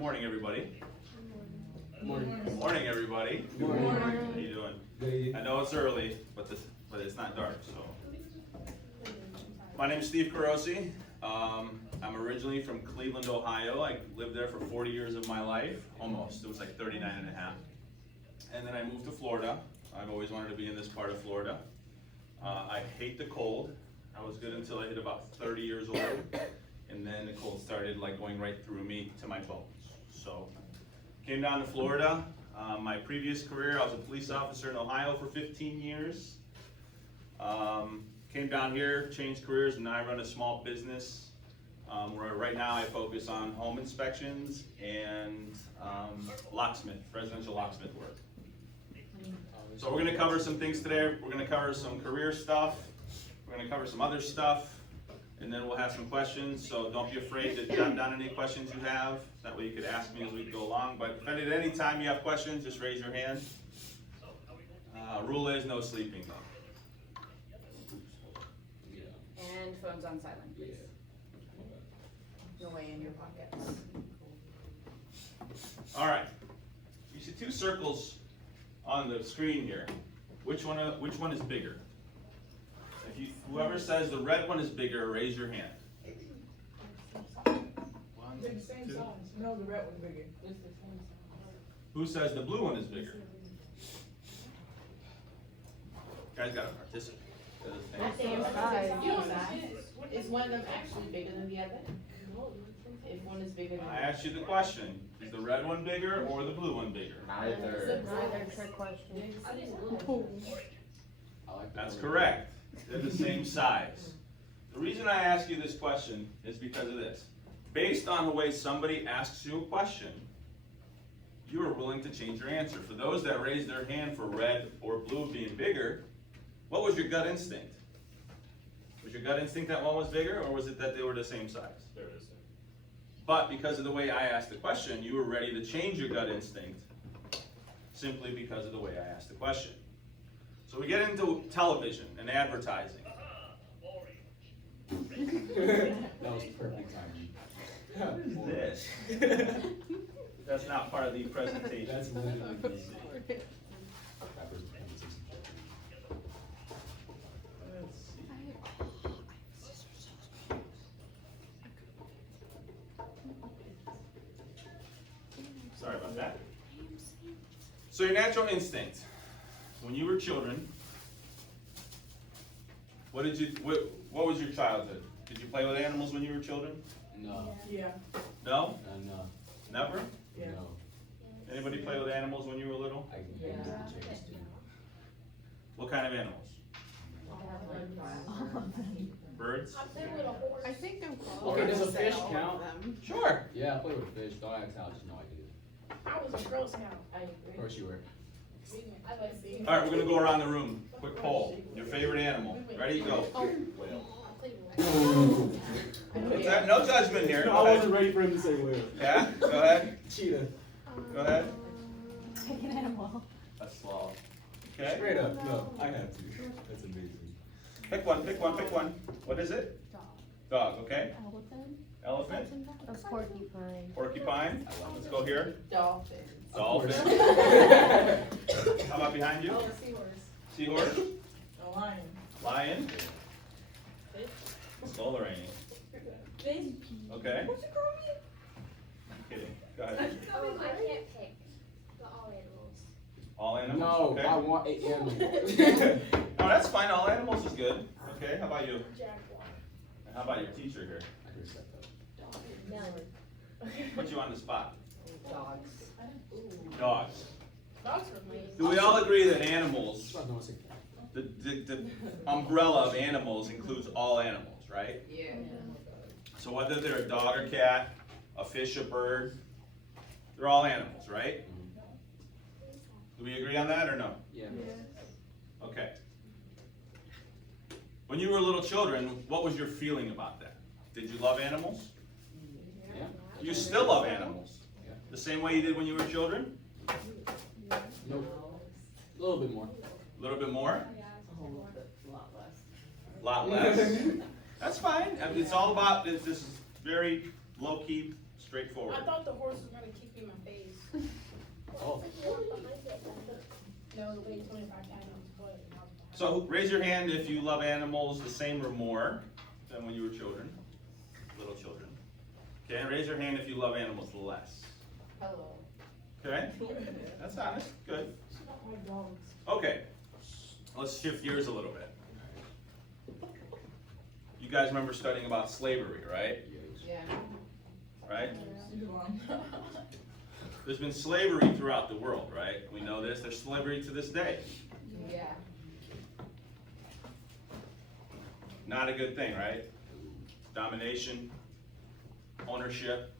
morning, everybody. Good morning. Good morning, everybody. Good morning. How you doing? Good. I know it's early, but it's not dark. So, my name is Steve Korossy. I'm originally from Cleveland, Ohio. I lived there for 40 years of my life, almost. It was like 39 and a half. And then I moved to Florida. I've always wanted to be in this part of Florida. I hate the cold. I was good until I hit about 30 years old. And then the cold started like going right through me to my bones. So, came down to Florida. My previous career, I was a police officer in Ohio for 15 years. Came down here, changed careers, and now I run a small business where right now I focus on home inspections and locksmith, residential locksmith work. So we're going to cover some things today. We're going to cover some career stuff. We're going to cover some other stuff. And then we'll have some questions, so don't be afraid to jot down any questions you have. That way you could ask me as we go along. But if at any time you have questions, just raise your hand. Rule is no sleeping though. And phones on silent, please. No way in your pockets. All right. You see two circles on the screen here. Which one is bigger? Whoever says the red one is bigger, raise your hand. One, They're the same two. size. No, the red one's bigger. It's the same size. Who says the blue one is bigger? Guys gotta participate. Same size. Is one of them actually bigger than the other? If one is bigger than the I other. asked you the question. Is the red one bigger or the blue one bigger? Neither. Neither trick question. That's correct. They're the same size. The reason I ask you this question is because of this. Based on the way somebody asks you a question, you are willing to change your answer. For those that raised their hand for red or blue being bigger, what was your gut instinct? Was your gut instinct that one was bigger, or was it that they were the same size? They're the same. But because of the way I asked the question, you were ready to change your gut instinct simply because of the way I asked the question. So we get into television and advertising. That was perfect timing. What is this? That's not part of the presentation. That's literally the Let's see. Sorry about that. So your natural instinct, when you were children, what was your childhood? Did you play with animals when you were children? No. Yeah. No? No. Never? Yeah. No. Anybody play with animals when you were little? I didn't get the chance to. What kind of animals? Birds? I think I'm Okay, does a fish count? Sure. Yeah, I played with fish. Dog I just know I did. I was a Girl Scout. I Of agree. course you were. I like seeing. All right, we're gonna go around the room. Quick poll. Your favorite animal. Ready? Go. Whale. What's that? No judgment here. Go I wasn't ahead. ready for him to say whale. Yeah. Go ahead. Cheetah. Go ahead. Take an animal. A sloth. Okay. Straight up. No, I have to. That's amazing. Pick one. Pick one. Pick one. What is it? Dog. Dog. Okay. Elephant. Elephant. A porcupine. Porcupine. Let's go here. Dolphin. Dolphin. How about behind you? Oh, a seahorse. Seahorse. A lion. Lion. Solarang. Okay. What's it called me? Kidding. Go ahead. I can't pick, but all animals. All animals. No, Okay. I want an animal. No, that's fine. All animals is good. Okay. How about you? Jaguar. And how about your teacher here? I could accept that. None. Put you on the spot. Dogs. Dogs. Dogs are amazing. Do we all agree that animals, That's not the umbrella of animals includes all animals, right? Yeah. So whether they're a dog or cat, a fish, a bird, they're all animals, right? Do we agree on that or no? Yeah. Okay. When you were little children, what was your feeling about that? Did you love animals? Yeah. You still love animals? Yeah. The same way you did when you were children? Nope. A little bit more. A little bit more? A lot less. A lot less? That's fine. I mean, it's all about, this is very low-key, straightforward. I thought the horse was gonna So raise your hand if you love animals the same or more than when you were children, little children. Okay, and raise your hand if you love animals less. Hello. Okay, that's honest, good. Okay, let's shift gears a little bit. You guys remember studying about slavery, right? Yeah. Right? There's been slavery throughout the world, right? We know this. There's slavery to this day. Yeah. Not a good thing, right? Domination, ownership.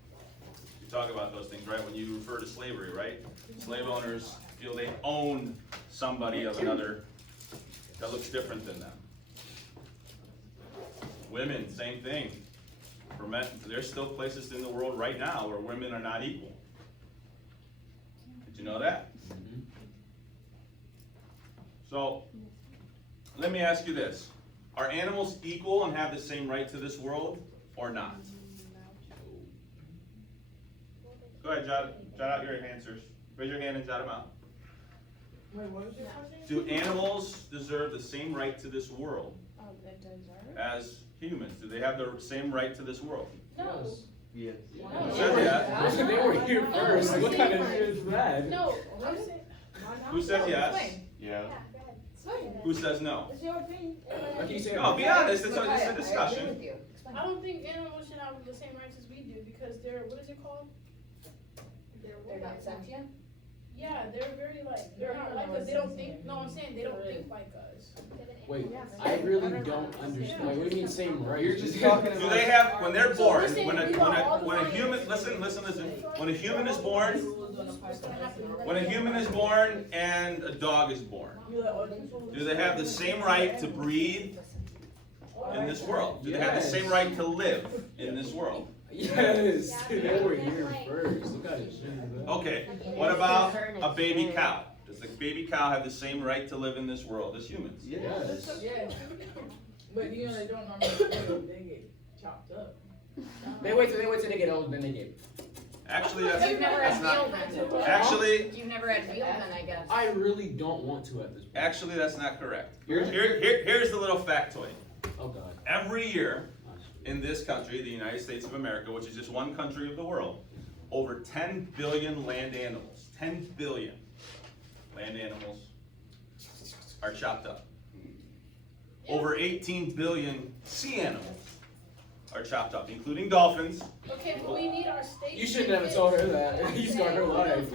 You talk about those things, right? When you refer to slavery, right? Slave owners feel they own somebody of another that looks different than them. Women, same thing. For men, there's still places in the world right now where women are not equal. Did you know that? Mhm. So, let me ask you this. Are animals equal and have the same right to this world or not? Go ahead, jot out your answers. Raise your hand and jot them out. Wait, what was your question? Do animals deserve the same right to this world It does, as humans? Do they have the same right to this world? No. Yes. Who said yes? They were here first. What kind of shit is that? No, I'm saying. Who said yes? Yeah, Yeah. go ahead. Explain. Who says no? It's your opinion. Like you said. No, be honest, it's a I agree discussion. with you. Explain. I don't think animals should have the same rights as we do because they're, what is it called? They're not sentient? Yeah, they're very like, they're not like us, they don't think, no, I'm saying they don't think like us. Wait, I really don't understand. Like, what do you mean same right? You're just talking Do they have, when they're So born, we're saying when we got all the a rights. human, listen, when a human is born, What's gonna happen? when a human is born and a dog is born, do they have the same right to breathe in this world? Do they have the same right to live in this world? Yes, they were here first. What kind of shit is that? Okay, what about a baby cow? Does the baby cow have the same right to live in this world as humans? Yes. Yeah, but you know they don't normally they get chopped up. They wait till they get old, then they get. Actually, You've never that's had not, veal then. actually, You've never had veal then, I guess. I really don't want to at this point. actually, that's not correct. Here- Here's the little factoid. Oh god. Every year in this country, the United States of America, which is just one country of the world, over 10 billion land animals, 10 billion land animals are chopped up. Over 18 billion sea animals are chopped up, including dolphins. Okay, but we need our state. You shouldn't have told her that. You scarred her life.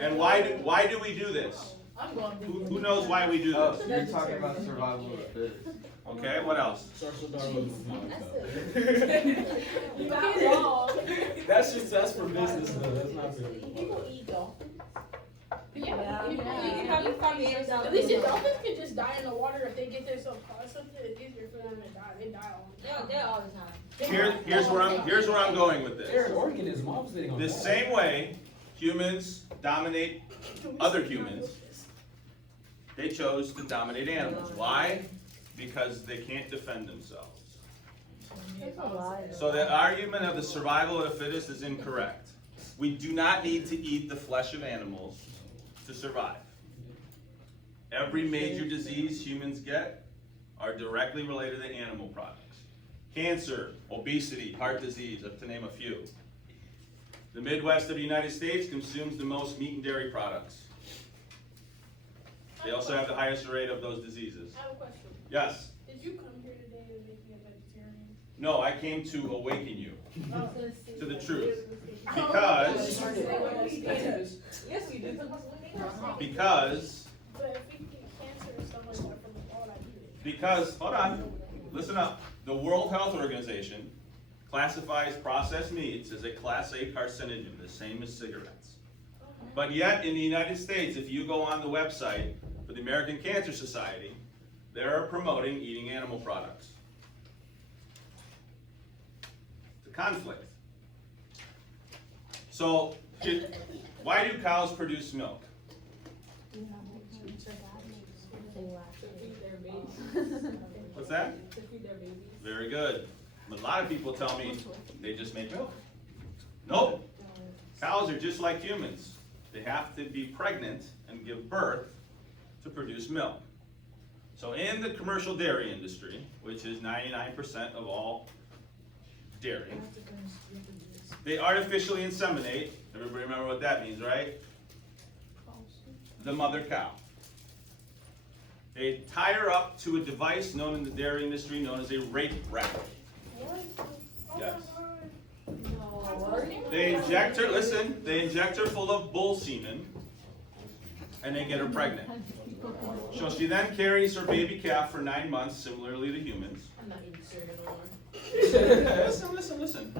And why do we do this? I'm going Who knows why we do Oh, this? so you're talking about survival of the fittest. Okay, what else? Social Darwinism. You got wrong. That's for business though. That's not for. People eat dolphins. Yeah. At At least the dolphins can just die in the water if they get there so close. Something it's easier for them to die. They die all the time. They're all the time. Here's where I'm going with They're an this. organism. Obviously, they gonna The die. same way humans dominate other humans, they chose to dominate animals. Why? Because they can't defend themselves. So the argument of the survival of the fittest is incorrect. We do not need to eat the flesh of animals to survive. Every major disease humans get are directly related to animal products. Cancer, obesity, heart disease, to name a few. The Midwest of the United States consumes the most meat and dairy products. They also have the highest rate of those diseases. I have a question. Yes. Did you come here today to make me a vegetarian? No, I came to awaken you Oh. to the truth. Yes, you did. Because, But if we get cancer and stuff like that from all I eat. because, hold on, listen up. The World Health Organization classifies processed meats as a Class A carcinogen, the same as cigarettes. But yet, in the United States, if you go on the website for the American Cancer Society, they're promoting eating animal products. It's a conflict. So, why do cows produce milk? To feed their babies. What's that? To feed their babies. Very good. But a lot of people tell me they just make milk. Nope. Cows are just like humans. They have to be pregnant and give birth to produce milk. So in the commercial dairy industry, which is 99% of all dairy, they artificially inseminate. Everybody remember what that means, right? The mother cow. They tie her up to a device known in the dairy industry known as a rape rack. Yes. They inject her, listen, they inject her full of bull semen and they get her pregnant. So she then carries her baby calf for 9 months, similarly to humans. I'm not eating cereal no more. Listen.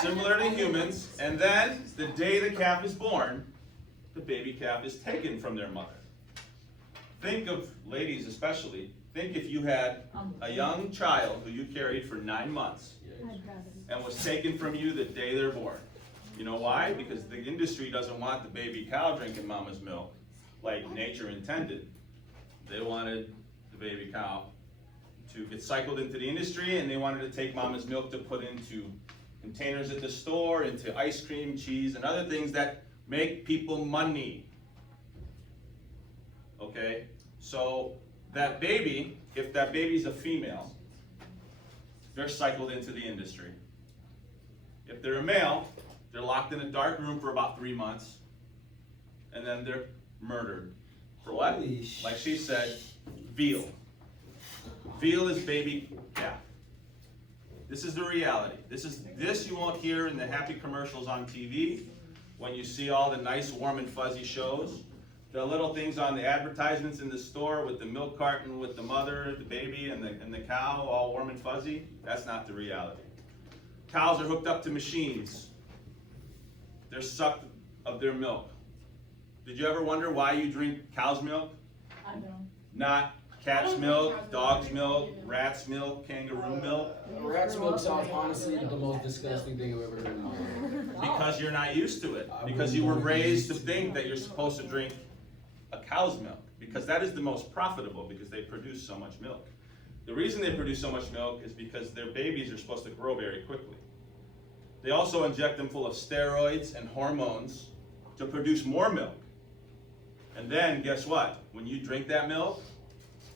Similar to humans, and then the day the calf is born, the baby calf is taken from their mother. Think of, ladies especially, think if you had a young child who you carried for 9 months and was taken from you the day they're born. You know why? Because the industry doesn't want the baby cow drinking mama's milk like nature intended. They wanted the baby cow to get cycled into the industry, and they wanted to take mama's milk to put into containers at the store, into ice cream, cheese, and other things that make people money. Okay? So that baby, if that baby's a female, they're cycled into the industry. If they're a male, they're locked in a dark room for about 3 months, and then they're murdered. For what? Like she said, veal. Veal is baby calf. This is the reality. This you won't hear in the happy commercials on TV, when you see all the nice warm and fuzzy shows. The little things on the advertisements in the store with the milk carton, with the mother, the baby, and the cow, all warm and fuzzy. That's not the reality. Cows are hooked up to machines. They're sucked of their milk. Did you ever wonder why you drink cow's milk? I don't. Not cat's milk, dog's milk, rat's milk, kangaroo milk? Rat's milk sounds honestly the most disgusting thing I've ever heard in my life. Because you're not used to it. Because you were raised to think that you're supposed to drink a cow's milk. Because that is the most profitable, because they produce so much milk. The reason they produce so much milk is because their babies are supposed to grow very quickly. They also inject them full of steroids and hormones to produce more milk. And then, guess what? When you drink that milk,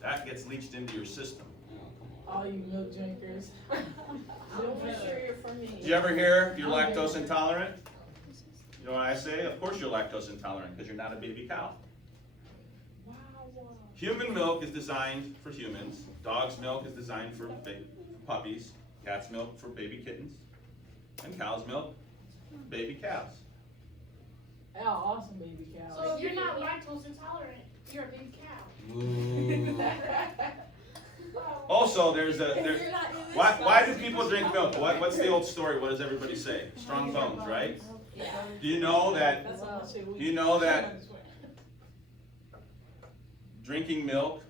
that gets leached into your system. All you milk drinkers. I'm for sure you're for me. Did you ever hear you're lactose intolerant? You know what I say? Of course you're lactose intolerant, because you're not a baby cow. Human milk is designed for humans. Dog's milk is designed for puppies. Cat's milk for baby kittens. And cow's milk, baby calves. They are awesome baby cows. So if you're not lactose intolerant, you're a big cow. Also, why do people drink milk? What's the old story? What does everybody say? Strong bones, right? Yeah. Do you know that That's all shit we drinking milk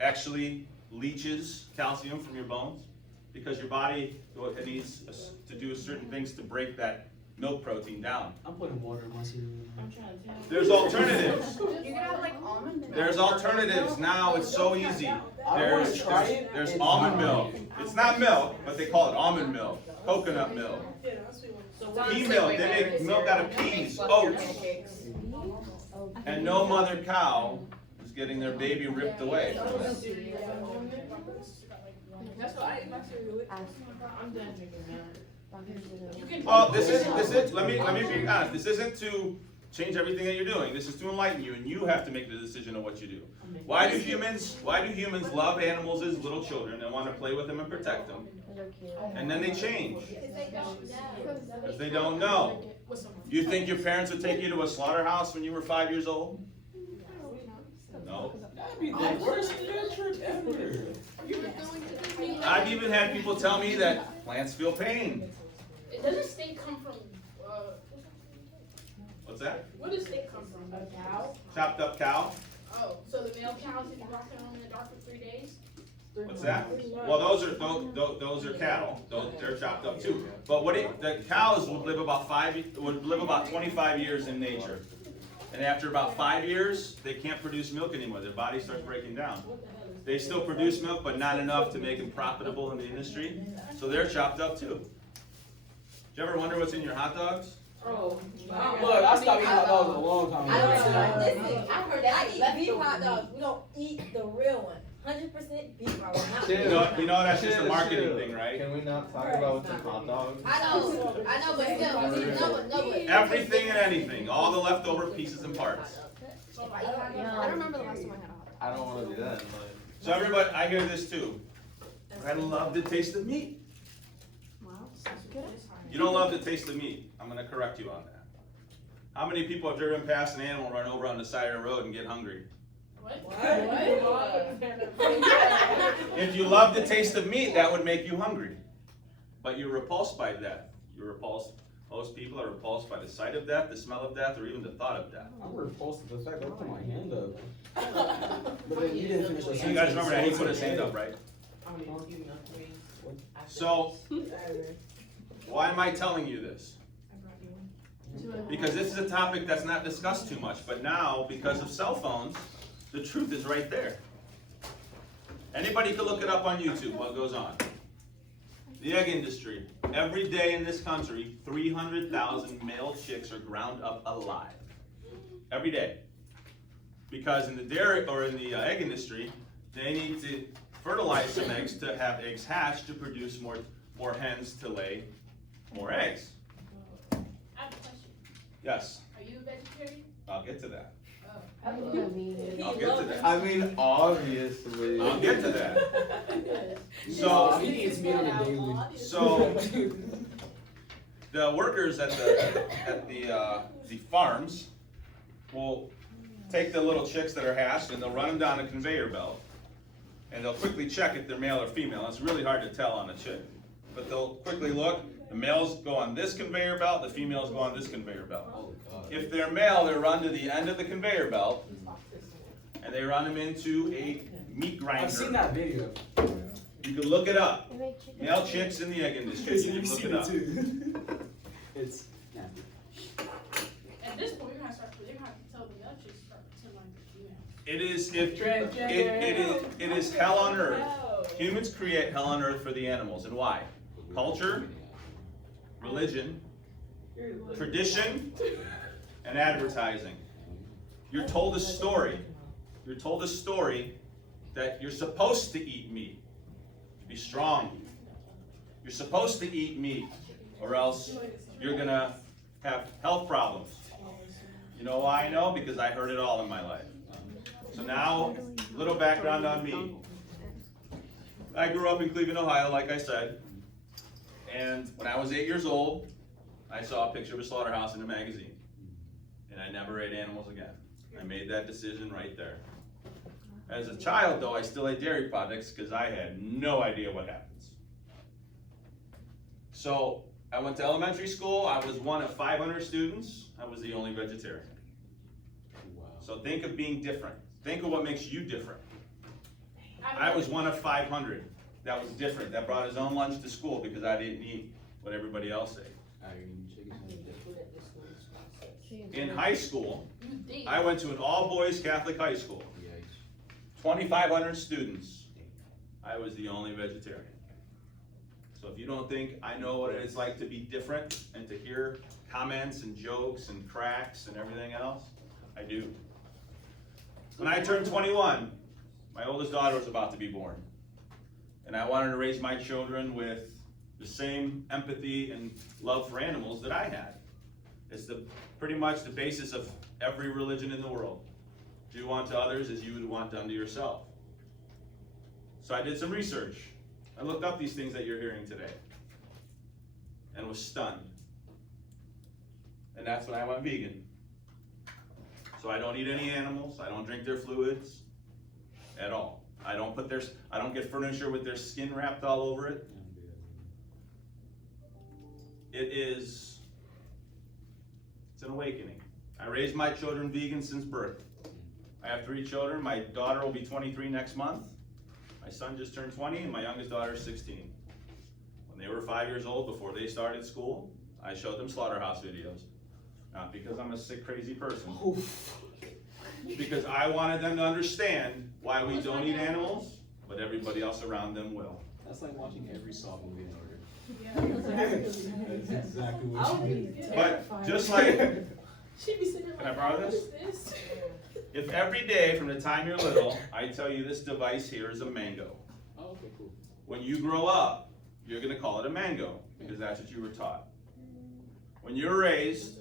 actually leaches calcium from your bones? Because your body needs to do certain things to break that milk protein down. I'm putting water in my cereal. I'm trying to tell you. There's alternatives. You can have like almond milk. There's alternatives now. It's so easy. There's almond milk. It's not milk, but they call it almond milk, coconut milk, So pea milk. They make milk out of peas, oats, and no mother cow is getting their baby ripped away. That's what I eat my cereal with. I'm done drinking milk. Well, this is. Let me be honest. This isn't to change everything that you're doing. This is to enlighten you, and you have to make the decision of what you do. Why do humans love animals as little children and want to play with them and protect them? And then they change because they don't know. You think your parents would take you to a slaughterhouse when you were 5 years old? No. That'd be the worst field trip ever. I've even had people tell me that plants feel pain. Doesn't steak come from, What's that? where does steak come from? A cow? Chopped up cow? Oh, so the male cows, if you rock them in the dark for 3 days? What's that? Well, those are cattle. They're chopped up too. But the cows would live about 25 years in nature. And after about 5 years, they can't produce milk anymore. Their body starts breaking down. They still produce milk, but not enough to make them profitable in the industry. So they're chopped up too. Do you ever wonder what's in your hot dogs? Oh. Look, I stopped eating hot dogs a long time I don't ago. know. Listen, I heard I that eat leftover beef hot meat. dogs. We don't eat the real one. 100% beef hot dog. Not Chill. You know that's just a Chill, marketing chill. thing, right? Can we not talk about what's in hot dogs? I know, but still, no, but. Everything and anything, all the leftover pieces and parts. I don't remember the last time I had a hot dog. I don't wanna do that, but. So everybody, I hear this too. I love the taste of meat. You don't love the taste of meat. I'm gonna correct you on that. How many people have driven past an animal run over on the side of the road and get hungry? What? If you love the taste of meat, that would make you hungry. But you're repulsed by that. You're repulsed. Most people are repulsed by the sight of death, the smell of death, or even the thought of death. I'm repulsed at the fact that I put my hand up. But then you didn't finish the So you guys remember that he put his hand up, right? So, why am I telling you this? Because this is a topic that's not discussed too much, but now, because of cell phones, the truth is right there. Anybody can look it up on YouTube, what goes on. The egg industry. Every day in this country, 300,000 male chicks are ground up alive. Every day. Because in the dairy, or in the egg industry, they need to fertilize some eggs to have eggs hatch to produce more hens to lay more eggs. I have a question. Yes, Are you a vegetarian? I'll get to that. Oh. I'll get to that. I mean, obviously. I'll get to that. So, So, he eats meat on a daily. so the workers at the farms will take the little chicks that are hatched and they'll run them down a conveyor belt, and they'll quickly check if they're male or female. It's really hard to tell on a chick, but they'll quickly look. The males go on this conveyor belt, the females go on this conveyor belt. Oh, God. If they're male, they're run to the end of the conveyor belt, and they run them into a meat grinder. I've seen that video. You can look it up. Male chicks in the egg industry. You You've can look seen it it up. too. It's nasty. At this point, you're gonna have to tell the male chicks to start pretending like they're female. It is if Transgender. it is hell on earth. Humans create hell on earth for the animals, and why? Culture, religion, tradition, and advertising. You're told a story. You're told a story that you're supposed to eat meat. Be strong. You're supposed to eat meat, or else you're gonna have health problems. You know why I know? Because I heard it all in my life. So now, little background on me. I grew up in Cleveland, Ohio, like I said. And when I was 8 years old, I saw a picture of a slaughterhouse in a magazine. And I never ate animals again. I made that decision right there. As a child, though, I still ate dairy products because I had no idea what happens. So I went to elementary school. I was one of 500 students. I was the only vegetarian. Wow. So think of being different. Think of what makes you different. I was one of 500 that was different, that brought his own lunch to school because I didn't eat what everybody else ate. In high school, I went to an all-boys Catholic high school. 2,500 students. I was the only vegetarian. So if you don't think I know what it's like to be different and to hear comments and jokes and cracks and everything else, I do. When I turned 21, my oldest daughter was about to be born. And I wanted to raise my children with the same empathy and love for animals that I had. It's pretty much the basis of every religion in the world. Do unto others as you would want done to yourself. So I did some research. I looked up these things that you're hearing today and was stunned. And that's when I went vegan. So I don't eat any animals, I don't drink their fluids at all. I don't get furniture with their skin wrapped all over it. It's an awakening. I raised my children vegan since birth. I have 3 children. My daughter will be 23 next month. My son just turned 20, and my youngest daughter is 16. When they were 5 years old, before they started school, I showed them slaughterhouse videos. Not because I'm a sick, crazy person. Because I wanted them to understand why we don't eat animals, but everybody else around them will. That's like watching every Saw movie in order. That's exactly what I she would did. be But terrified. just like, She'd be sitting there Can I like, borrow what this? is this? if every day from the time you're little, I tell you this device here is a mango. Oh, okay, cool. When you grow up, you're gonna call it a mango, because that's what you were taught. When you're raised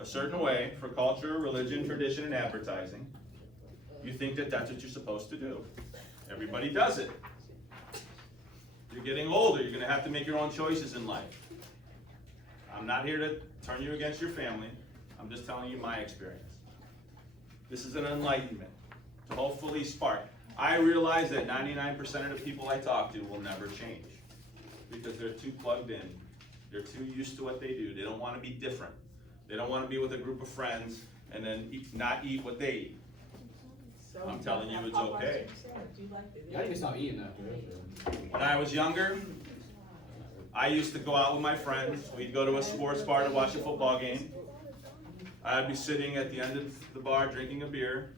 a certain way for culture, religion, tradition, and advertising, you think that that's what you're supposed to do. Everybody does it. You're getting older, you're gonna have to make your own choices in life. I'm not here to turn you against your family, I'm just telling you my experience. This is an enlightenment to hopefully spark. I realize that 99% of the people I talk to will never change because they're too plugged in. They're too used to what they do. They don't want to be different. They don't want to be with a group of friends and then not eat what they eat. So I'm telling you it's okay. You like it? Yeah, I can stop eating after that. When I was younger, I used to go out with my friends. We'd go to a sports bar to watch a football game. I'd be sitting at the end of the bar drinking a beer,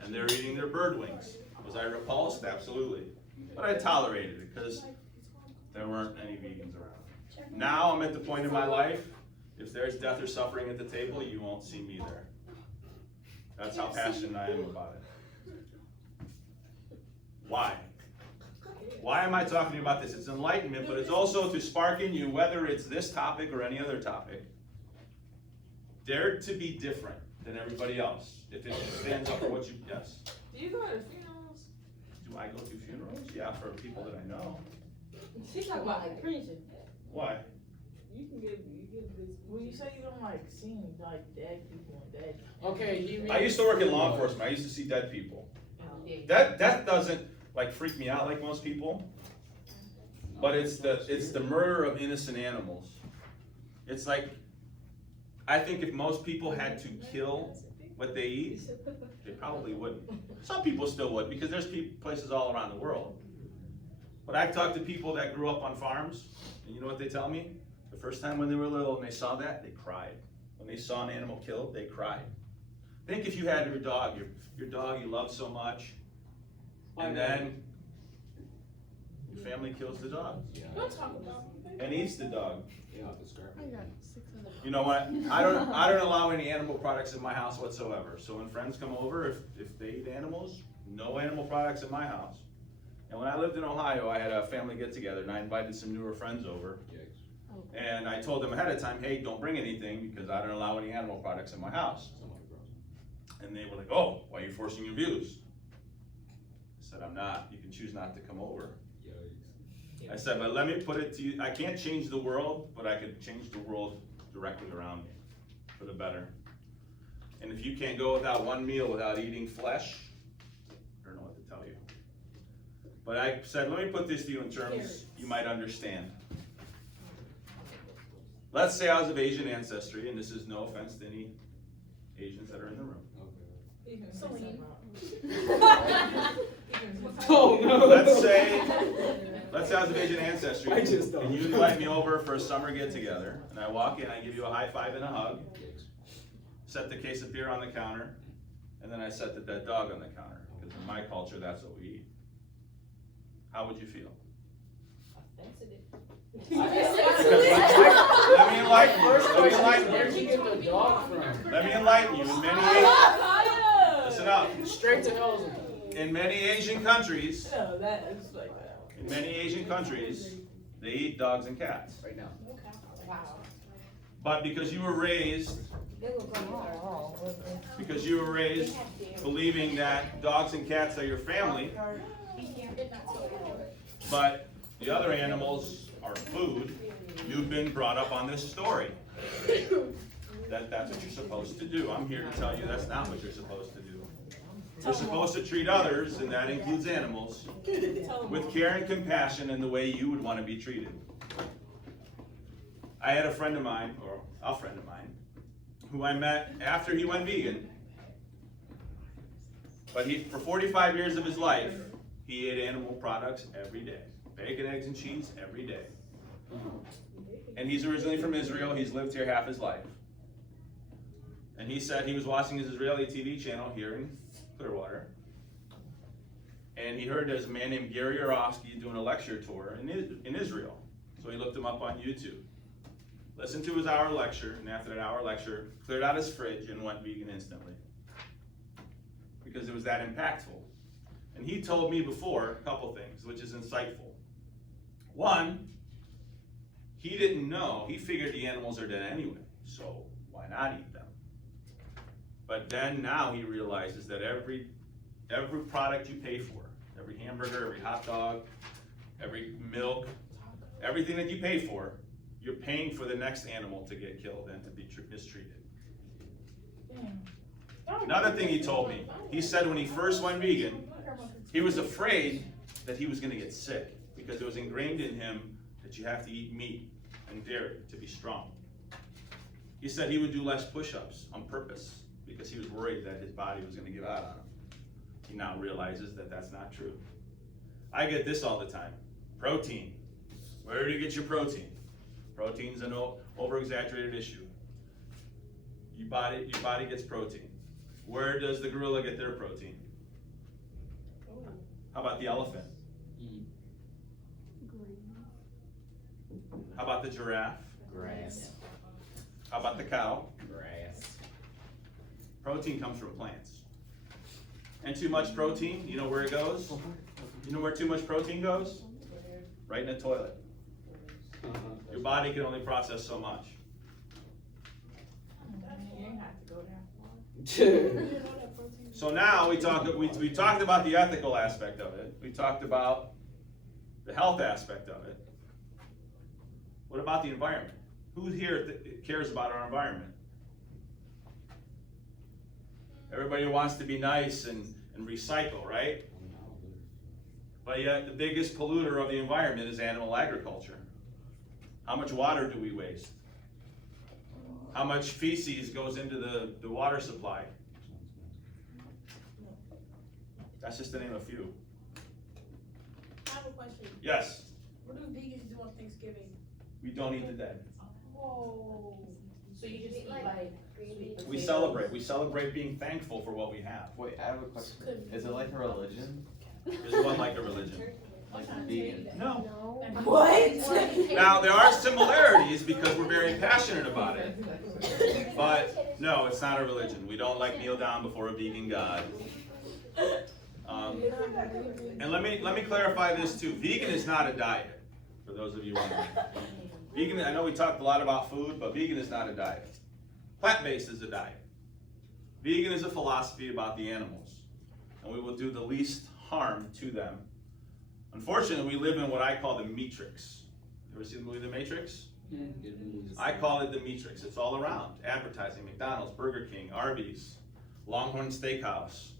and they're eating their bird wings. Was I repulsed? Absolutely. But I tolerated it because there weren't any vegans around. Now I'm at the point in my life, if there's death or suffering at the table, you won't see me there. That's how passionate I am about it. Why? Why am I talking about this? It's enlightenment, but it's also to spark in you, whether it's this topic or any other topic, dare to be different than everybody else. If it stands up for what you, yes. Do you go to funerals? Do I go to funerals? Yeah, for people that I know. She's talking about like preaching. Why? You get this. Well, you say you don't like seeing like dead people and dead. Okay, he I used to work in law enforcement. I used to see dead people. That doesn't like freak me out like most people. But it's the murder of innocent animals. It's like, I think if most people had to kill what they eat, they probably wouldn't. Some people still would because there's places all around the world. But I've talked to people that grew up on farms, and you know what they tell me? The first time when they were little and they saw that, they cried. When they saw an animal killed, they cried. Think if you had your dog you love so much, and then your family kills the dog Don't talk about me. and eats the dog. Yeah, I'll describe it. You know what? I don't allow any animal products in my house whatsoever. So when friends come over, if they eat animals, no animal products in my house. And when I lived in Ohio, I had a family get together and I invited some newer friends over. And I told them ahead of time, hey, don't bring anything because I don't allow any animal products in my house. And they were like, oh, why are you forcing your views? I said, I'm not. You can choose not to come over. I said, but let me put it to you, I can't change the world, but I could change the world directly around me for the better. And if you can't go without one meal without eating flesh, I don't know what to tell you. But I said, let me put this to you in terms you might understand. Let's say I was of Asian ancestry, and this is no offense to any Asians that are in the room. Oh no! Let's say I was of Asian ancestry, I just don't. and you invite me over for a summer get-together, and I walk in, I give you a high five and a hug, set the case of beer on the counter, and then I set the dead dog on the counter, because in my culture, that's what we eat. How would you feel? Let me enlighten you. Where'd you get the dog from? Let me enlighten you. Listen up. Straight to nose. In many Asian countries, No, that is like that. in many Asian countries, they eat dogs and cats. Right now. Wow. But because you were raised believing that dogs and cats are your family, but the other animals are food, you've been brought up on this story. That's what you're supposed to do. I'm here to tell you that's not what you're supposed to do. You're supposed to treat others, and that includes animals, with care and compassion in the way you would want to be treated. I had a friend of mine, who I met after he went vegan. But for 45 years of his life, he ate animal products every day. Bacon, eggs, and cheese every day. And he's originally from Israel. He's lived here half his life. And he said he was watching his Israeli TV channel here in Clearwater. And he heard there's a man named Gary Korossy doing a lecture tour in Israel. So he looked him up on YouTube. Listened to his hour lecture, and after that hour lecture, cleared out his fridge and went vegan instantly. Because it was that impactful. And he told me before a couple things, which is insightful. One, he didn't know, he figured the animals are dead anyway, so why not eat them? But then now he realizes that every product you pay for, every hamburger, every hot dog, every milk, everything that you pay for, you're paying for the next animal to get killed and to be mistreated. Another thing he told me, he said when he first went vegan, he was afraid that he was going to get sick because it was ingrained in him that you have to eat meat and dairy to be strong. He said he would do less push-ups on purpose because he was worried that his body was going to give out on him. He now realizes that that's not true. I get this all the time. Protein. Where do you get your protein? Protein's an over-exaggerated issue. Your body gets protein. Where does the gorilla get their protein? How about the elephant? How about the giraffe? Grass. How about the cow? Grass. Protein comes from plants. And too much protein, you know where it goes? You know where too much protein goes? Right in the toilet. Your body can only process so much. So now we talked about the ethical aspect of it. We talked about the health aspect of it. What about the environment? Who here cares about our environment? Everybody wants to be nice and recycle, right? But yet the biggest polluter of the environment is animal agriculture. How much water do we waste? How much feces goes into the water supply? That's just to name a few. I have a question. Yes, What do vegans do on Thanksgiving? we don't eat the dead. Whoa. So you just eat Like like green sweet beans. We potatoes? celebrate. We celebrate being thankful for what we have. Wait, I have a question. Is it like a religion? There's one like a religion. Like vegan? No. No. What? Now, there are similarities because we're very passionate about it. But no, it's not a religion. We don't like kneel down before a vegan god. And let me clarify this too. Vegan is not a diet, for those of you wondering. Vegan, I know we talked a lot about food, but vegan is not a diet. Plant-based is a diet. Vegan is a philosophy about the animals, and we will do the least harm to them. Unfortunately, we live in what I call the matrix. You ever seen the movie The Matrix? I call it the matrix. It's all around. Advertising, McDonald's, Burger King, Arby's, Longhorn Steakhouse.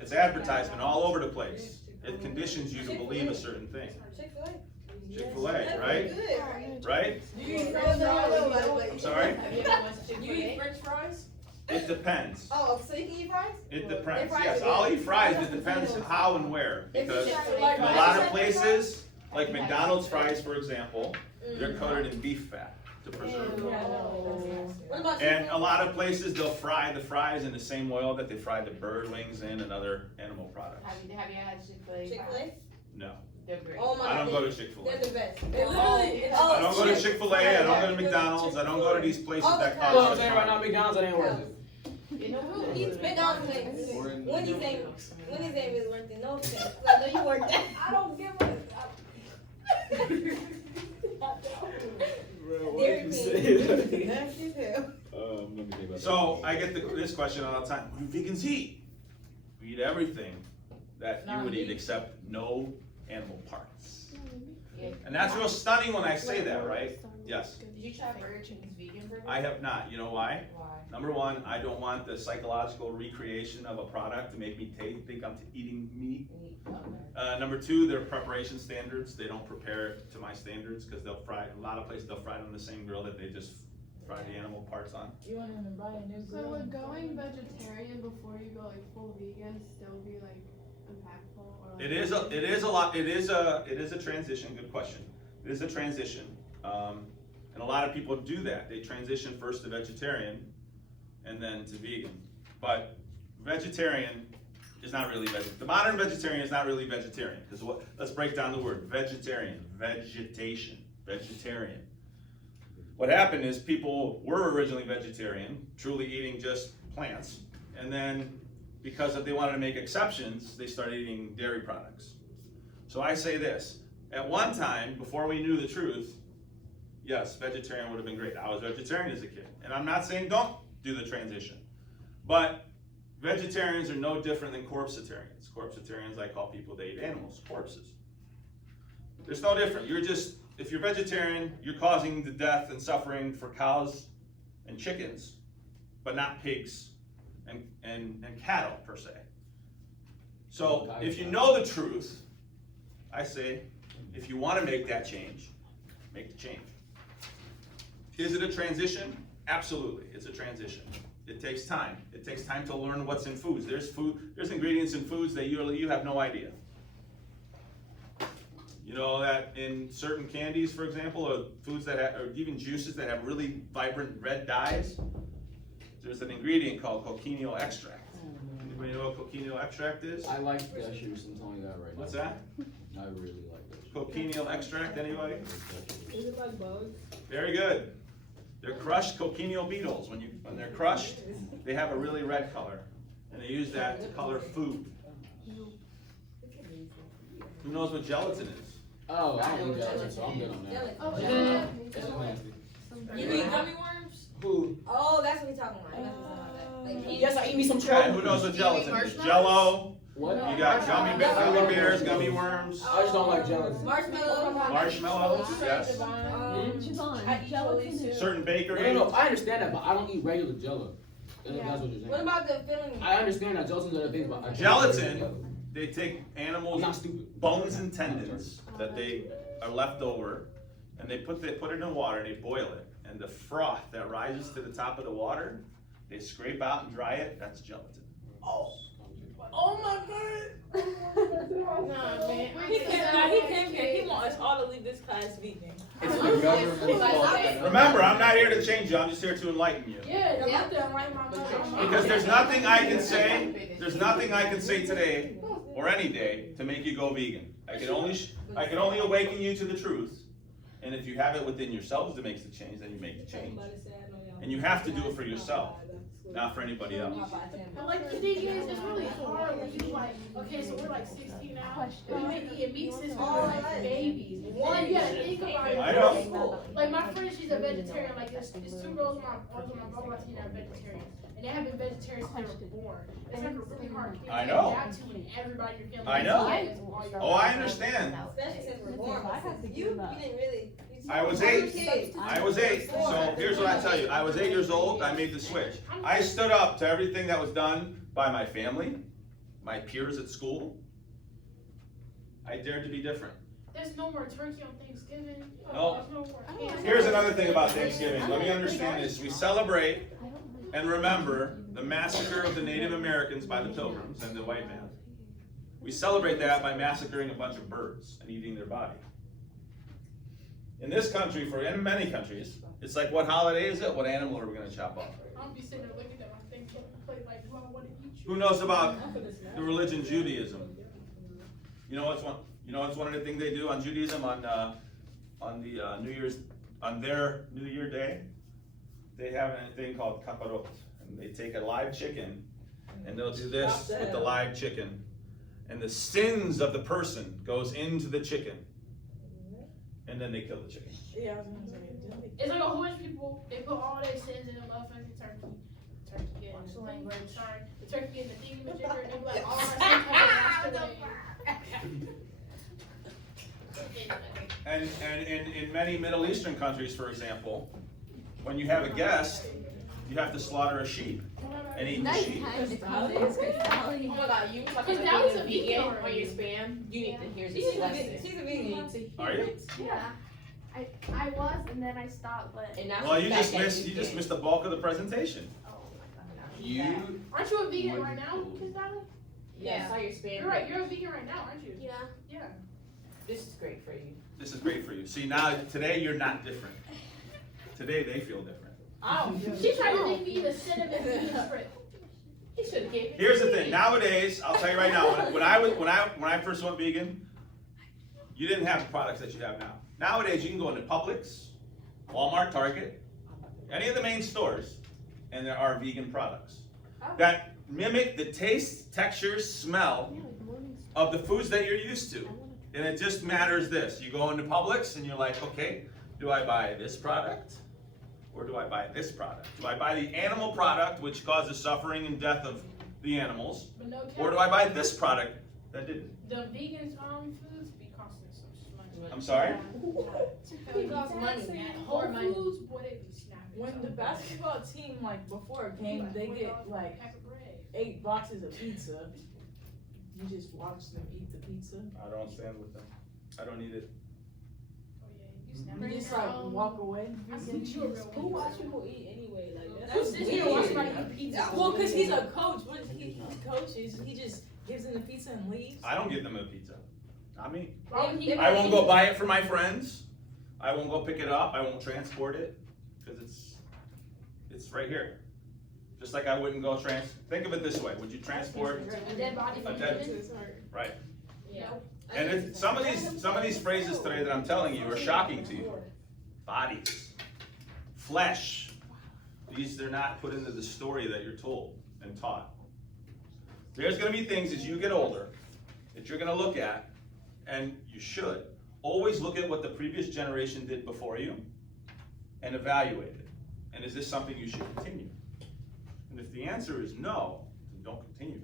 It's advertisement all over the place. It conditions you to believe a certain thing. Chick-fil-A. Chick-fil-A, right? Good. Right? Do you eat No, french no, fries? no, I'm sorry? Have you ever went to Do you eat Chick-fil-A? french fries? It depends. Oh, so you can eat fries? It depends. Fries Yes, are I'll good. eat fries. It depends how and where. Because in Chick-fil-A a fries. lot of places, like McDonald's fries, for example, they're coated in beef fat to preserve them. What about And chicken? a lot of places, they'll fry the fries in the same oil that they fried the bird wings in and other animal products. Have you had Chick-fil-A? Chick-fil-A? No, They're great. Oh my I don't go to goodness. Chick-fil-A. They're the best. Oh, I don't go to Chick-fil-A, I don't go to McDonald's, I don't go to these places that You know what I'm cause saying right now, McDonald's ain't worth it. You know who Eats McDonald's things. Or in- Wendy's ain't really worth it. No offense. I know you work there. I don't give a. Dairy Queen. Nasty as hell. Let me think about So I get this question all the time. What do vegans eat? We eat everything that you would eat except no animal parts. Yeah. And that's real stunning when I say that, right? Yes. Did you try Burger King's vegan burger? I have not. You know why? Why? Number one, I don't want the psychological recreation of a product to make me think I'm eating meat. Okay. Number two, their preparation standards, they don't prepare it to my standards because they'll fry it. A lot of places they'll fry it on the same grill that they just fry the animal parts on. You want him to buy a new So grill? would going vegetarian before you go like full vegan still be like impactful or like It is a transition. Good question. It is a transition, and a lot of people do that. They transition first to vegetarian, and then to vegan. But vegetarian is not really vegetarian. The modern vegetarian is not really vegetarian because let's break down the word vegetarian. Vegetation. vegetarian. What happened is people were originally vegetarian, truly eating just plants, and then because they wanted to make exceptions, they started eating dairy products. So I say this, at one time, before we knew the truth, yes, vegetarian would have been great. I was vegetarian as a kid, and I'm not saying don't do the transition, but vegetarians are no different than corpsitarians. Corpsitarians, I call people that eat animals, corpses. There's no different. If you're vegetarian, you're causing the death and suffering for cows and chickens, but not pigs and cattle per se. So if you know the truth, I say, if you want to make that change, make the change. Is it a transition? Absolutely, it's a transition. It takes time. It takes time to learn what's in foods. There's ingredients in foods that you have no idea. You know that in certain candies, for example, or foods that have, or even juices that have really vibrant red dyes, there's an ingredient called cochineal extract. Anybody know what cochineal extract is? I like that shit. I'm telling you that right now. What's that? I really like that shit. Cochineal extract, anybody? Is it like bugs? Very good. They're crushed cochineal beetles. When they're crushed, they have a really red color. And they use that to color food. Who knows what gelatin is? Oh, I don't eat gelatin, so I'm good on that. Oh, Yeah. It's nasty. You eat gummy worms? Who? Oh, that's what we talking about. That's what I'm talking about. Like, Yes, I eat me some Yeah, trout. who knows what gelatin is? marshmallows? Jello. What? You got gummy bears, gummy worms, I just don't like gelatin. marshmallow. marshmallows. Yes. I eat chilies too. Certain bakery. No, I understand that, but I don't eat regular Jello. That's what you're saying. What about the filling? I understand that gelatin's other things, but I Gelatin. They take I'm animals' not stupid. bones and tendons that they are left over, and they put it in water and they boil it. And the froth that rises to the top of the water, they scrape out and dry it. That's gelatin. Oh my god! Nah, man. He wants us all to leave this class vegan. It's the government's fault. Remember, I'm not here to change you. I'm just here to enlighten you. Yeah, I'm out there enlightening my mind. Because there's nothing I can say. There's nothing I can say today or any day to make you go vegan. I can only awaken you to the truth. And if you have it within yourselves that makes the change, then you make the change. And you have to do it for yourself, not for anybody else. But like the thing is, it's really hard when you like, okay, so we're like 16 now. We've been eating meat since we were like babies. One, you gotta think about it. I know. Like my friend, she's a vegetarian. Like there's two girls on my team that are vegetarians, and they have been vegetarians since they were born. It's like a really hard thing I to know. adapt to when everybody in your family I know. is vegan all your Oh, I life. understand. Especially since we're born. You didn't really. I was 8. I was 8. So here's what I tell you. I was 8 years old. I made the switch. I stood up to everything that was done by my family, my peers at school. I dared to be different. There's no more turkey on Thanksgiving. No. There's no more ham. Here's another thing about Thanksgiving. Let me understand this. We celebrate and remember the massacre of the Native Americans by the Pilgrims and the white man. We celebrate that by massacring a bunch of birds and eating their body. In this country, in many countries, it's like, what holiday is it? What animal are we going to chop off? I'll be sitting there looking at my Thanksgiving plate like, do I want to eat you? Who knows about the religion Judaism? You know what's one of the things they do on Judaism on the their New Year day? They have a thing called kaparot, and they take a live chicken and they'll do this with the live chicken, and the sins of the person goes into the chicken, and then they kill the chicken. Yeah, I was gonna say. It's like a whole bunch of people, they put all their sins in a motherfucking turkey. Turkey getting the language. Sorry. The turkey getting the thingamajigger, and they be like, all our sins have been washed away. And in many Middle Eastern countries, for example, when you have a guest, you have to slaughter a sheep and eat the sheep. Oh my god, you were talking Because about now it's a being vegan vegan on already. your spam. You need to hear She's this a lesson. vegan. She's a vegan. Are you? Yeah. I was, and then I stopped, but. And now Well, she's you back just at missed the bulk of the presentation. You. Aren't you a vegan right now, Kiss Valley? Yeah, I saw your spam. You're right, you're a vegan right now, aren't you? Yeah. Yeah. This is great for you. This is great for you. See, now, today you're not different. Today they feel different. Oh, She tried to make me the cinnamon vegan strip. he should have gave it. Here's to the me. thing. Nowadays, I'll tell you right now. When I first went vegan, you didn't have the products that you have now. Nowadays, you can go into Publix, Walmart, Target, any of the main stores, and there are vegan products that mimic the taste, texture, smell of the foods that you're used to. And it just matters this. You go into Publix and you're like, okay, do I buy this product or do I buy this product? Do I buy the animal product, which causes suffering and death of the animals, But no or do I buy this product that didn't? The vegan foods be costing so much money. I'm sorry? It costs money, man. Whole Foods, boy, they be snapping. When the basketball team, like, before a game, they get, like, pack of bread. 8 boxes of pizza. You just watch them eat the pizza. I don't stand with them. I don't eat it. Oh yeah, you snap. You just, like, walk away. I said you a real Who one. watch people eat anyway? Like, Who's that's this here watch weird. somebody eat pizza? Well, because he's a coach. What he coaches, he just gives them the pizza and leaves. I don't give them a pizza. Not me. Why would he- I won't go buy it for my friends. I won't go pick it up. I won't transport it because it's right here. Just like I wouldn't go think of it this way. Would you transport A dead body from a dead- human? right? Yeah. And some of these phrases today that I'm telling you are shocking to you. Bodies, flesh. They're not put into the story that you're told and taught. There's going to be things as you get older that you're going to look at, and you should always look at what the previous generation did before you and evaluate it. And is this something you should continue? And if the answer is no, then don't continue.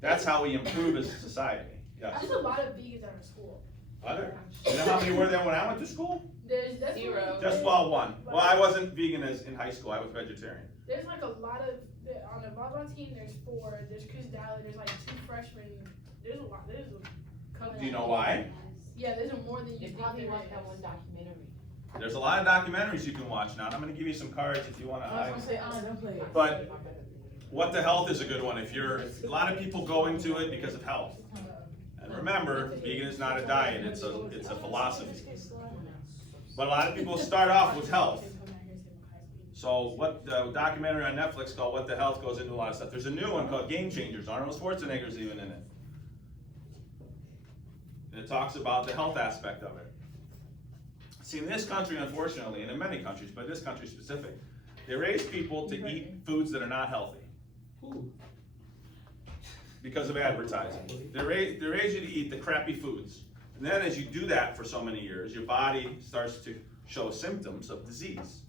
That's how we improve as a society. Yes. There's a lot of vegans out of school. Are there? You know how many were there when I went to school? There's definitely 0. Just one. Well, I wasn't vegan in high school. I was vegetarian. There's like a lot of on the volleyball team. There's 4. There's Chris Dalley. There's like 2 freshmen. There's a lot. There's a couple. Do you know why? Yeah, there's more than you You think probably there watched that is. one documentary. There's a lot of documentaries you can watch now, and I'm going to give you some cards if you want to. I was gonna say, don't play it. But What the Health is a good one. A lot of people go into it because of health. And remember, vegan is not a diet; it's a philosophy. But a lot of people start off with health. So what the documentary on Netflix called "What the Health" goes into a lot of stuff. There's a new one called Game Changers. Arnold Schwarzenegger's even in it. And it talks about the health aspect of it. See, in this country, unfortunately, and in many countries, but this country specific, they raise people to eat foods that are not healthy because of advertising. They raise you to eat the crappy foods. And then as you do that for so many years, your body starts to show symptoms of disease.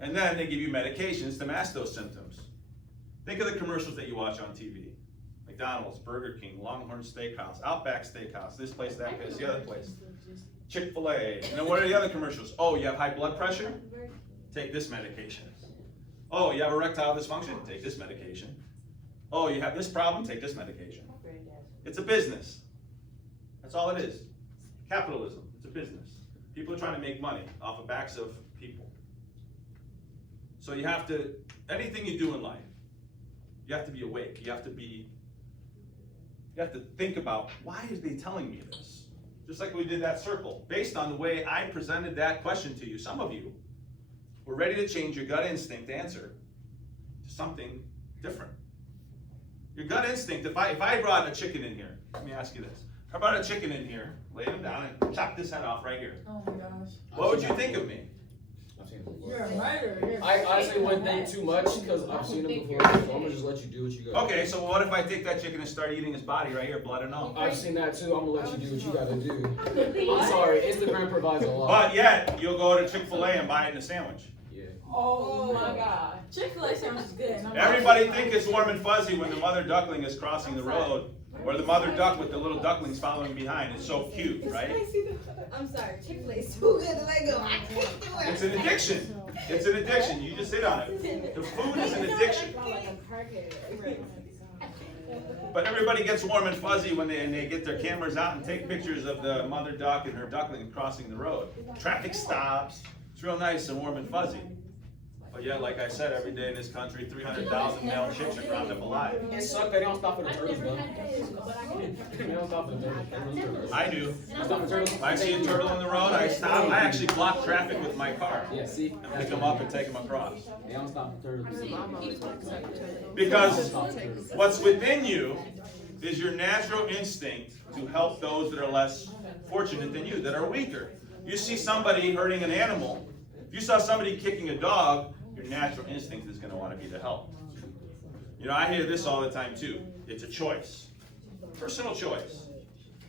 And then they give you medications to mask those symptoms. Think of the commercials that you watch on TV. McDonald's, Burger King, Longhorn Steakhouse, Outback Steakhouse, this place, that place, the other place. Chick-fil-A. And then what are the other commercials? Oh, you have high blood pressure? Take this medication. Oh, you have erectile dysfunction? Take this medication. Oh, you have this problem? Take this medication. It's a business. That's all it is. Capitalism. It's a business. People are trying to make money off the backs of people. So you have to, anything you do in life, you have to be awake. You have to think about, why are they telling me this? Just like we did that circle. Based on the way I presented that question to you, some of you were ready to change your gut instinct answer to something different. Your gut instinct, if I brought a chicken in here, let me ask you this. If I brought a chicken in here, laid him down, and chopped this head off right here, Oh my gosh. what would you think of me? I've seen it before. You're a murderer. I honestly wouldn't think too much because I've seen it before. So I'm gonna just let you do what you got. Okay, so what if I take that chicken and start eating his body right here, blood and all? I've seen that too. I'm gonna let you do what you gotta do. I'm sorry, Instagram provides a lot. But yet, you'll go to Chick-fil-A and buy it in a sandwich. Yeah. Oh my god. Chick-fil-A sounds good. and I'm Everybody not- think it's warm and fuzzy when the mother duckling is crossing the road, or the mother duck with the little ducklings following behind. It's so cute, right? I'm sorry, Chick-fil-A is too good to let go. I can't do it. It's an addiction. It's an addiction. You just hit on it. The food is an addiction. But everybody gets warm and fuzzy when they get their cameras out and take pictures of the mother duck and her duckling crossing the road. Traffic stops. It's real nice and warm and fuzzy. But yeah, like I said, every day in this country, 300,000 male chicks are ground up alive. It sucked that they don't stop for the turtles though. They don't stop for the turtles. I do. Stop for turtles. If I see a turtle in the road, I stop. I actually block traffic with my car. Yeah, see? And pick them up and take them across. They don't stop for turtles. Because what's within you is your natural instinct to help those that are less fortunate than you, that are weaker. You see somebody hurting an animal, if you saw somebody kicking a dog, your natural instinct is going to want to be to help. You know, I hear this all the time too. It's a choice, personal choice.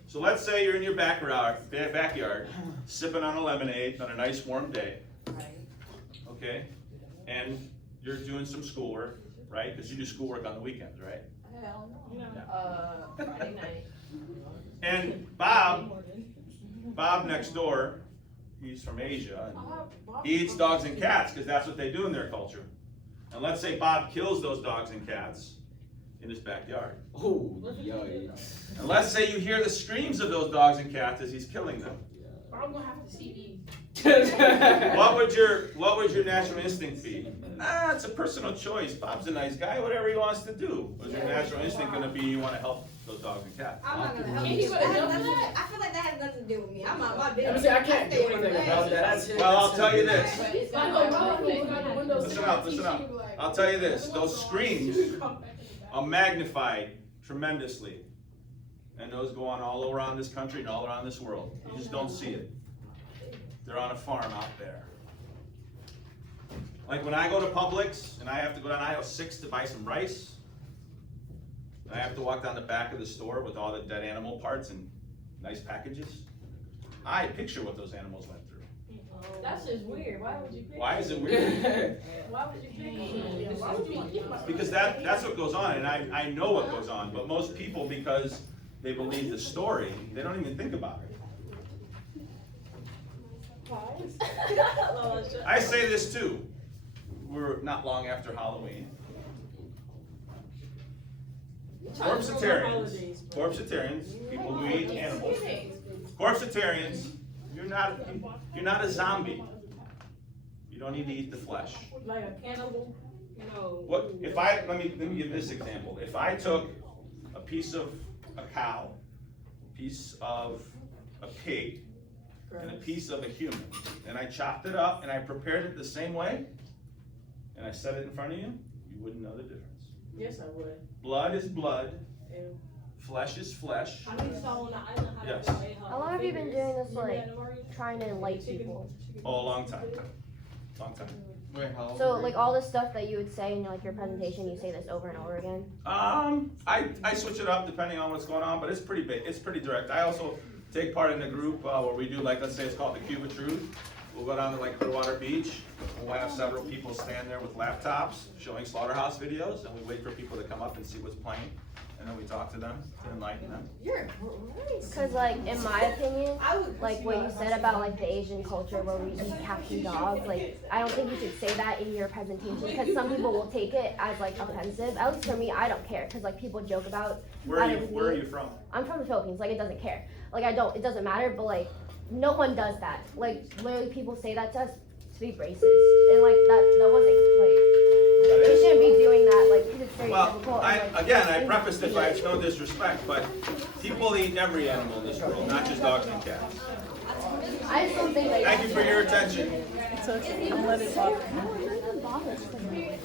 So let's say you're in your backyard, sipping on a lemonade on a nice warm day, okay? And you're doing some schoolwork, right? Because you do schoolwork on the weekends, right? Hell no. Yeah. Friday night. And Bob next door, he's from Asia, and he eats dogs and cats because that's what they do in their culture. And let's say Bob kills those dogs and cats in his backyard. Oh, yikes. And let's say you hear the screams of those dogs and cats as he's killing them. I'm gonna have to see these. What would your natural instinct be? It's a personal choice. Bob's a nice guy, whatever he wants to do. Is your natural instinct gonna be you wanna help those dogs and cats? I'm not gonna help Can't you. you go to jail for I that? feel like that has nothing to do with me. I'm out my Let me business. see, I can't do anything about that. That's his. Well, I'll tell you this. But it's I gonna go go wrong, look out the window, Listen up, listen up. I'll tell you this, those screams are magnified tremendously. And those go on all around this country and all around this world. You just don't see it. They're on a farm out there. Like when I go to Publix and I have to go down aisle 6 to buy some rice, and I have to walk down the back of the store with all the dead animal parts and nice packages, I picture what those animals went through. That's just weird. Why would you pick? Why is it weird? Why would you pick? Why would you eat my- Because that's what goes on, and I know what goes on, but most people, because they believe the story, they don't even think about it. I say this too. We're not long after Halloween. Corpsetarians, people who eat animals. Corpsetarians, you're not a zombie. You don't need to eat the flesh. Like a cannibal? No. What if let me give this example. If I took a piece of a cow, a piece of a pig, and a piece of a human, and I chopped it up and I prepared it the same way, and I set it in front of you, you wouldn't know the difference. Yes, I would. Blood is blood, Ew. flesh is flesh. Yes. How long have you been doing this, like, trying to enlighten people? Oh, a long time. Long time. Wait, how old So, were you? like, all this stuff that you would say in, like, your presentation, you say this over and over again? I switch it up depending on what's going on, but it's pretty big. It's pretty direct. I also take part in a group where we do, like, let's say it's called the Cube of Truth. We'll go down to like Clearwater Beach. We'll have several people stand there with laptops showing slaughterhouse videos, and we wait for people to come up and see what's playing, and then we talk to them to enlighten them. You're Because, like, in my opinion, like, what you said about, like, the Asian culture where we eat cats and dogs, like, I don't think you should say that in your presentation, because some people will take it as, like, offensive. At least for me, I don't care, because, like, people joke about Where are me. you from? I'm from the Philippines, like, it doesn't care. Like, it doesn't matter, but, like, no one does that. Like, literally, people say that to us to be racist, and, like, that wasn't, like, they shouldn't be doing that, like, because it's very difficult. And, like, I prefaced it by it's no disrespect, but people eat every animal in this world, not just dogs and cats. I just don't think, like, Thank you for your attention. It's okay. I'm letting it bother me.